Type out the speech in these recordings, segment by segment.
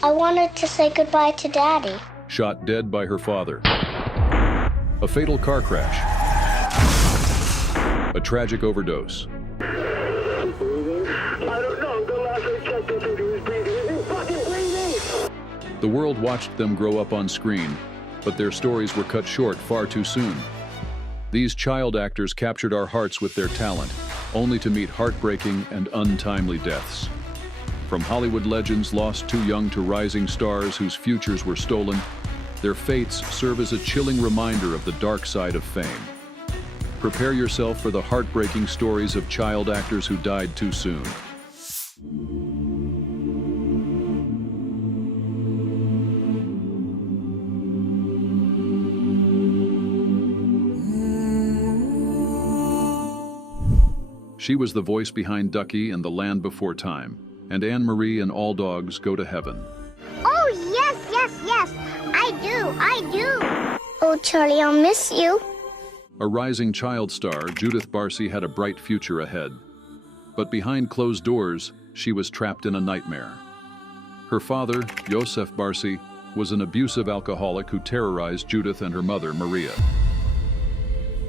I wanted to say goodbye to Daddy. Shot dead by her father. A fatal car crash. A tragic overdose. I don't know. The last I checked, they said he was breathing. Is he fucking breathing? The world watched them grow up on screen, but their stories were cut short far too soon. These child actors captured our hearts with their talent, only to meet heartbreaking and untimely deaths. From Hollywood legends lost too young to rising stars whose futures were stolen, their fates serve as a chilling reminder of the dark side of fame. Prepare yourself for the heartbreaking stories of child actors who died too soon. She was the voice behind Ducky and The Land Before Time, and Anne-Marie and All Dogs Go to Heaven. Oh, yes. I do. Oh, Charlie, I'll miss you. A rising child star, Judith Barcy had a bright future ahead. But behind closed doors, she was trapped in a nightmare. Her father, Joseph Barcy, was an abusive alcoholic who terrorized Judith and her mother, Maria.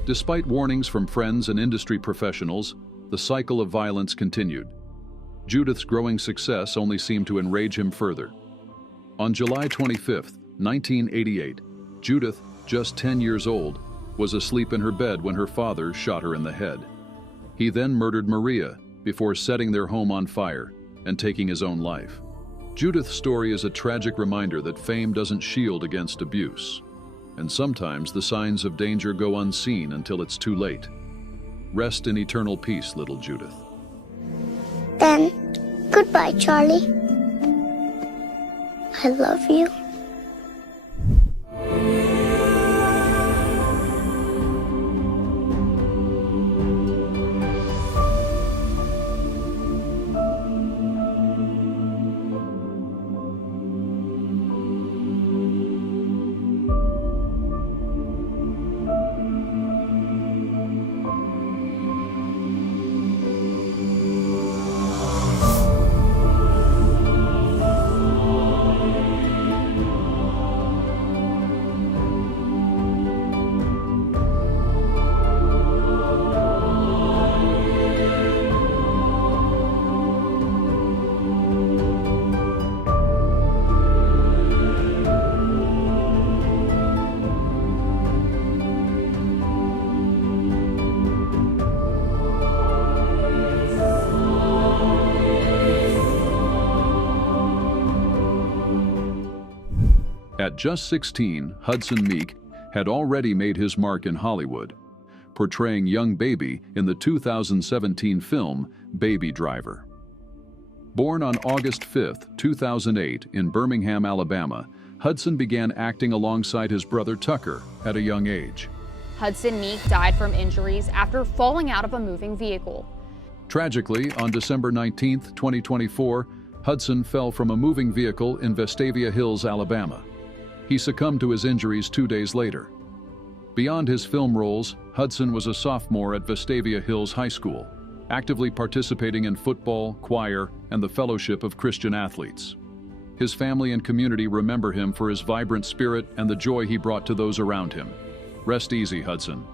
Despite warnings from friends and industry professionals, the cycle of violence continued. Judith's growing success only seemed to enrage him further. On July 25, 1988, Judith, just 10 years old, was asleep in her bed when her father shot her in the head. He then murdered Maria before setting their home on fire and taking his own life. Judith's story is a tragic reminder that fame doesn't shield against abuse, and sometimes the signs of danger go unseen until it's too late. Rest in eternal peace, little Judith. Then, goodbye, Charlie. I love you. At just 16, Hudson Meek had already made his mark in Hollywood, portraying young Baby in the 2017 film Baby Driver. Born on August 5, 2008 in Birmingham, Alabama, Hudson began acting alongside his brother Tucker at a young age. Hudson Meek died from injuries after falling out of a moving vehicle. Tragically, on December 19, 2024, Hudson fell from a moving vehicle in Vestavia Hills, Alabama. He succumbed to his injuries 2 days later. Beyond his film roles, Hudson was a sophomore at Vestavia Hills High School, actively participating in football, choir, and the Fellowship of Christian Athletes. His family and community remember him for his vibrant spirit and the joy he brought to those around him. Rest easy, Hudson.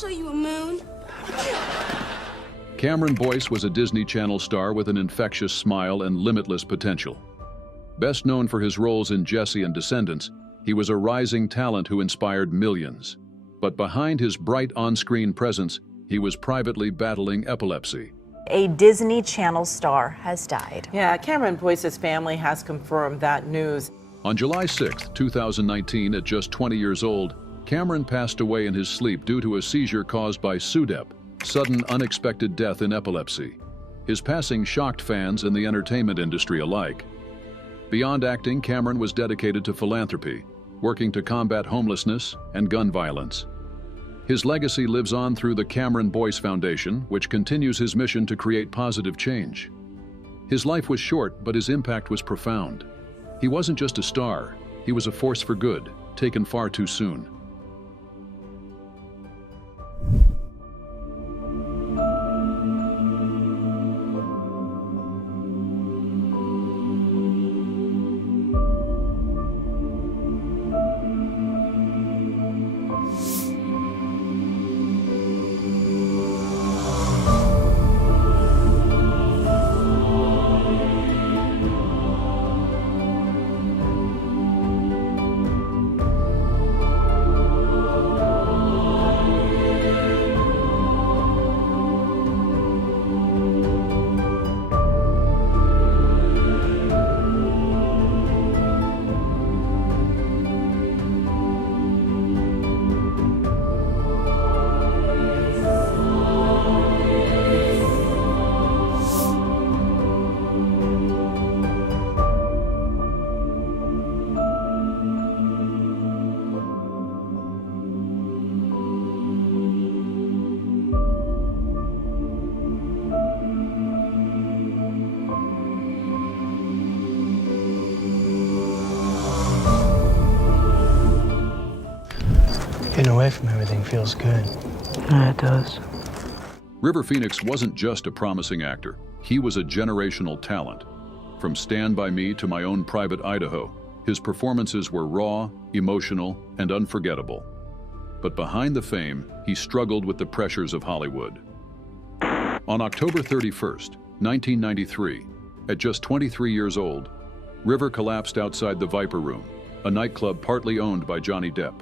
show you a moon. Cameron Boyce was a Disney Channel star with an infectious smile and limitless potential. Best known for his roles in Jessie and Descendants, he was a rising talent who inspired millions. But behind his bright on-screen presence, he was privately battling epilepsy. A Disney Channel star has died. Yeah, Cameron Boyce's family has confirmed that news. On July 6, 2019, at just 20 years old, Cameron passed away in his sleep due to a seizure caused by SUDEP, sudden unexpected death in epilepsy. His passing shocked fans and the entertainment industry alike. Beyond acting, Cameron was dedicated to philanthropy, working to combat homelessness and gun violence. His legacy lives on through the Cameron Boyce Foundation, which continues his mission to create positive change. His life was short, but his impact was profound. He wasn't just a star, he was a force for good, taken far too soon. Getting away from everything feels good. Yeah, it does. River Phoenix wasn't just a promising actor, he was a generational talent. From Stand By Me to My Own Private Idaho, his performances were raw, emotional, and unforgettable. But behind the fame, he struggled with the pressures of Hollywood. On October 31st, 1993, at just 23 years old, River collapsed outside the Viper Room, a nightclub partly owned by Johnny Depp.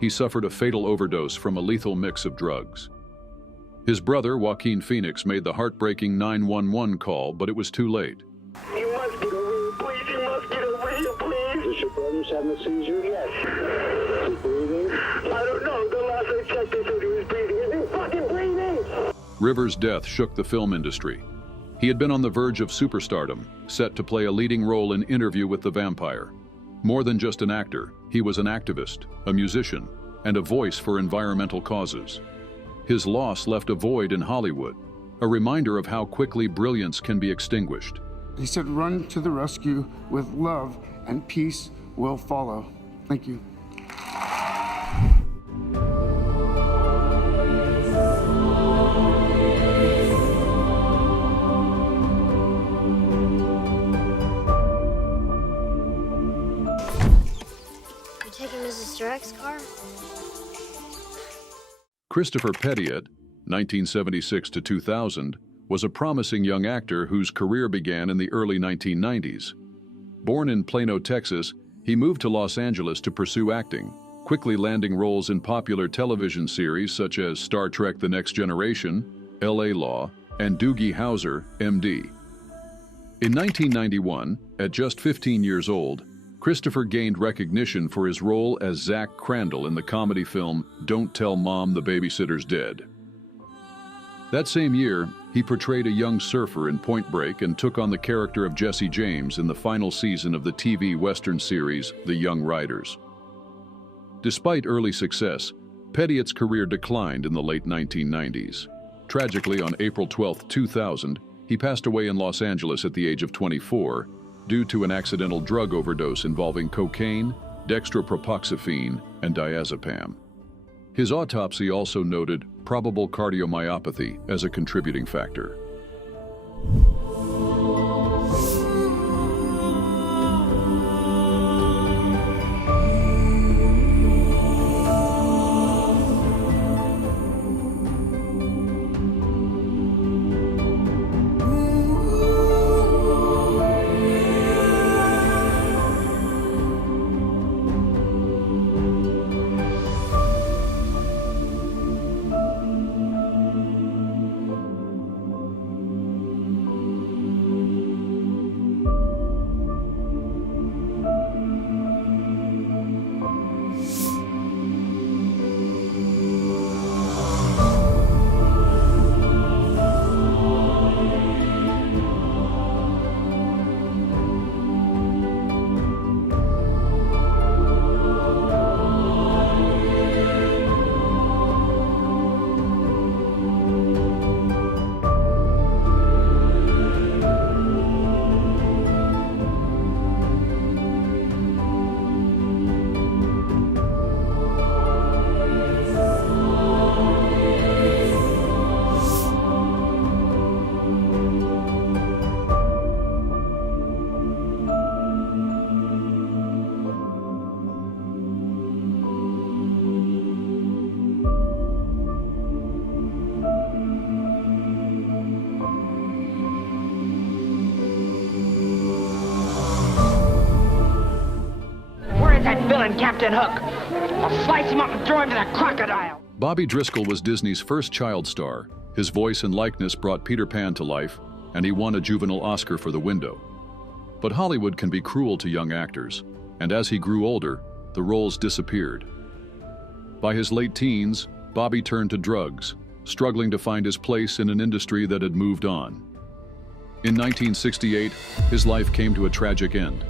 He suffered a fatal overdose from a lethal mix of drugs. His brother, Joaquin Phoenix, made the heartbreaking 911 call, but it was too late. You must get over here, please. You must get over here, please. Is your brother's having a seizure? Yes. Is he breathing? I don't know. The last I checked, they said he was breathing. Is he fucking breathing? River's death shook the film industry. He had been on the verge of superstardom, set to play a leading role in Interview with the Vampire. More than just an actor, he was an activist, a musician, and a voice for environmental causes. His loss left a void in Hollywood, a reminder of how quickly brilliance can be extinguished. He said, "Run to the rescue with love, and peace will follow." Thank you. Taking Mrs. Strack's car? Christopher Pettiott, 1976 to 2000, was a promising young actor whose career began in the early 1990s. Born in Plano, Texas, he moved to Los Angeles to pursue acting, quickly landing roles in popular television series such as Star Trek: The Next Generation, L.A. Law, and Doogie Howser, M.D. In 1991, at just 15 years old, Christopher gained recognition for his role as Zach Crandall in the comedy film Don't Tell Mom the Babysitter's Dead. That same year, he portrayed a young surfer in Point Break and took on the character of Jesse James in the final season of the TV Western series The Young Riders. Despite early success, Pettiott's career declined in the late 1990s. Tragically, on April 12, 2000, he passed away in Los Angeles at the age of 24, due to an accidental drug overdose involving cocaine, dextropropoxyphene, and diazepam. His autopsy also noted probable cardiomyopathy as a contributing factor. Captain Hook. I'll slice him up and throw him to that crocodile. Bobby Driscoll was Disney's first child star. His voice and likeness brought Peter Pan to life, and he won a juvenile Oscar for The Window. But Hollywood can be cruel to young actors, and as he grew older, the roles disappeared. By his late teens, Bobby turned to drugs, struggling to find his place in an industry that had moved on. In 1968, his life came to a tragic end.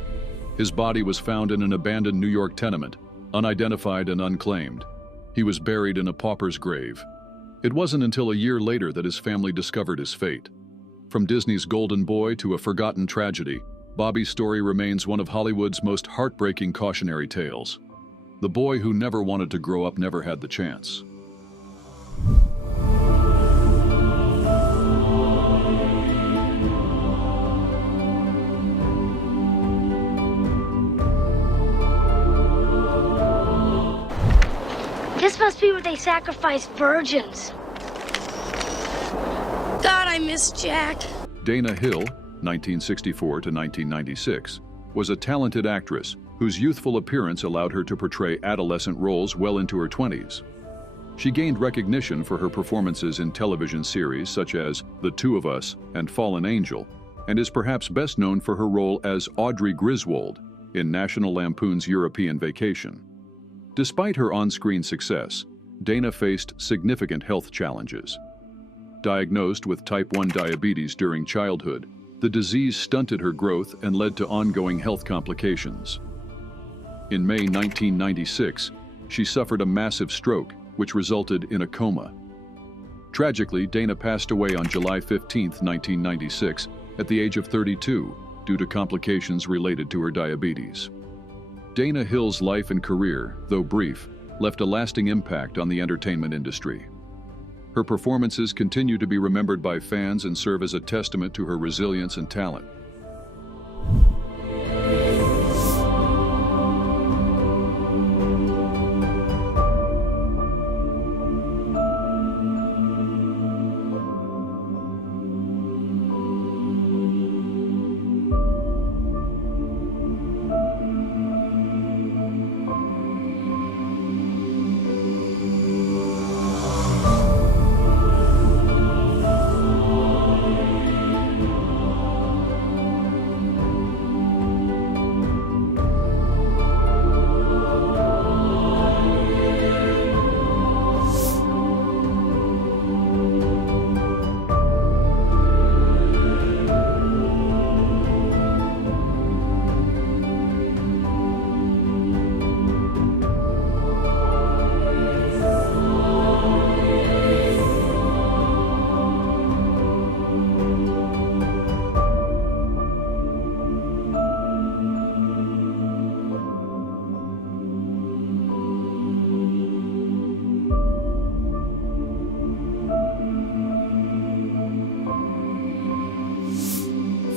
His body was found in an abandoned New York tenement, unidentified and unclaimed. He was buried in a pauper's grave. It wasn't until a year later that his family discovered his fate. From Disney's golden boy to a forgotten tragedy, Bobby's story remains one of Hollywood's most heartbreaking cautionary tales. The boy who never wanted to grow up never had the chance. This must be where they sacrifice virgins. God, I miss Jack. Dana Hill, 1964 to 1996, was a talented actress whose youthful appearance allowed her to portray adolescent roles well into her 20s. She gained recognition for her performances in television series such as The Two of Us and Fallen Angel, and is perhaps best known for her role as Audrey Griswold in National Lampoon's European Vacation. Despite her on-screen success, Dana faced significant health challenges. Diagnosed with type 1 diabetes during childhood, the disease stunted her growth and led to ongoing health complications. In May 1996, she suffered a massive stroke, which resulted in a coma. Tragically, Dana passed away on July 15, 1996, at the age of 32, due to complications related to her diabetes. Dana Hill's life and career, though brief, left a lasting impact on the entertainment industry. Her performances continue to be remembered by fans and serve as a testament to her resilience and talent.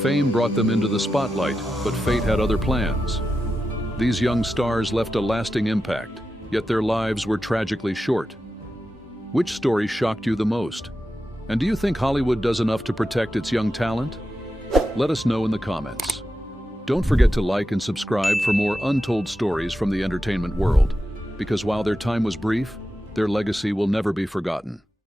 Fame brought them into the spotlight, but fate had other plans. These young stars left a lasting impact, yet their lives were tragically short. Which story shocked you the most? And do you think Hollywood does enough to protect its young talent? Let us know in the comments. Don't forget to like and subscribe for more untold stories from the entertainment world, because while their time was brief, their legacy will never be forgotten.